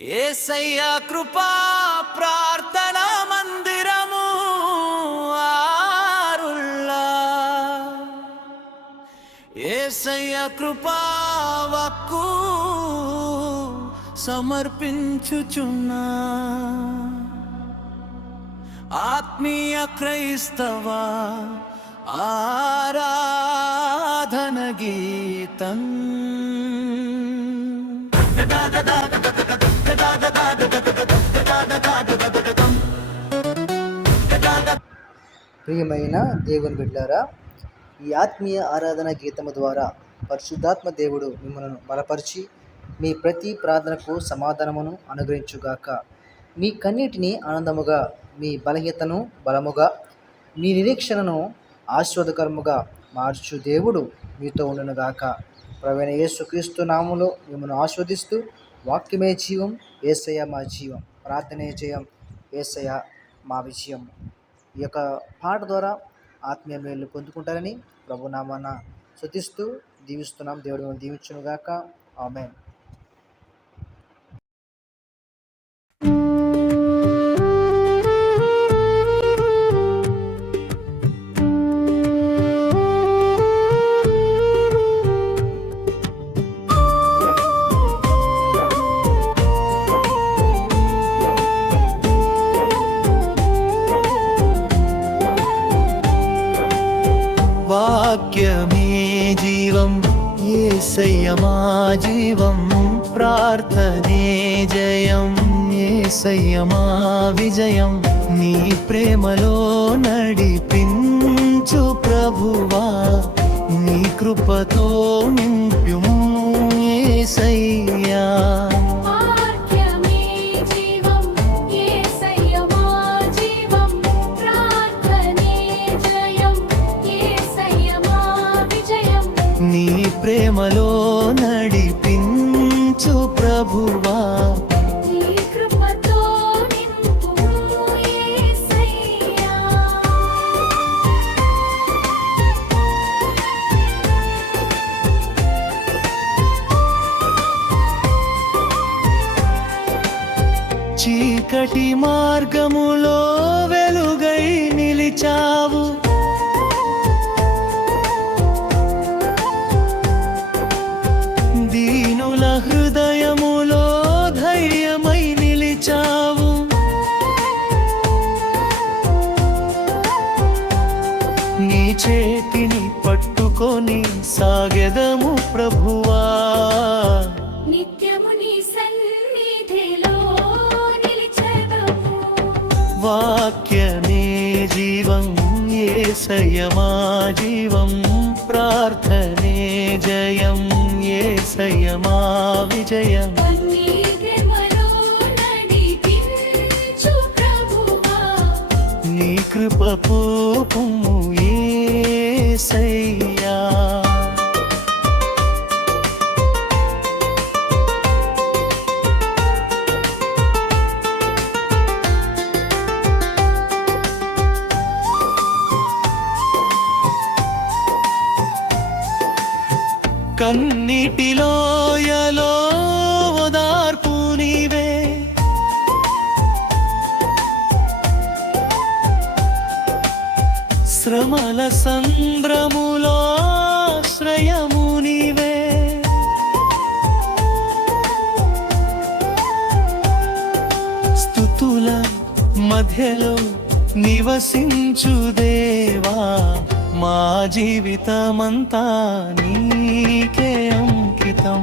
యేసయ్య కృపా ప్రార్థనా మందిరము ఆరుల్లా. యేసయ్య కృపా వక్కు సమర్పించుచున్నా. ఆత్మీయ క్రైస్తవ ఆరాధన గీతం. ప్రియమైన దేవుని బిడ్డలారా, ఈ ఆత్మీయ ఆరాధన గీతము ద్వారా పరిశుద్ధాత్మ దేవుడు మిమ్మల్ని బలపరిచి మీ ప్రతి ప్రార్థనకు సమాధానమును అనుగ్రహించుగాక. మీ కన్నిటిని ఆనందముగా, మీ బలహీనతను బలముగా, మీ నిరీక్షణను ఆశీర్వాదకరముగా మార్చు దేవుడు మీతో ఉండునుగాక. ప్రభువైన యేసుక్రీస్తు నామములో మిమ్మల్ని ఆస్వాదిస్తూ, వాక్యమే జీవం, యేసయ్య మా జీవం, ప్రార్థనే జయం, యేసయ్య మా విజయం. ఈ యొక్క పాట ద్వారా ఆత్మీయ మేలు పొందుకుంటారని ప్రభు నామాన స్తుతిస్తూ దీవిస్తున్నాం. దేవుడు మిమ్మల్ని దీవించునుగాక. ఆమేన్. వాక్యమే జీవం, యేసయ్య మా జీవం, ప్రార్థనే జయం, యేసయ్య మా విజయం. నీ ప్రేమలో నడిపించు ప్రభువా, నీ కృపతో నింప్యుము యేసయ్యా. నీ ప్రేమలో నడిపించు ప్రభువా, నీ కృపతో నింపుము యేసయ్యా. చీకటి మార్గములో వెలుగై నిలిచావు, దీనుల హృదయములో ధైర్యమై నిలిచావు. నీ చేతిని పట్టుకొని సాగెదము ప్రభువా, నిత్యము నీ సన్నిధిలో నిలిచెదము. వాక్యమే జీవం, యేసయ్య మా జీవం, ప్రార్థనే జయం, యేసయ్య మా విజయం. నీ ప్రేమలో నడిపించు ప్రభువా, నీ కృప పూపుము యేసయ్యా. కన్నీటిలోయలో ఓదార్పు నీవే, శ్రమల సంద్రములో ఆశ్రయము నీవే. స్తుతుల మధ్యలో నివసించు దేవా, మా జీవితమంతా నీకే అంకితం.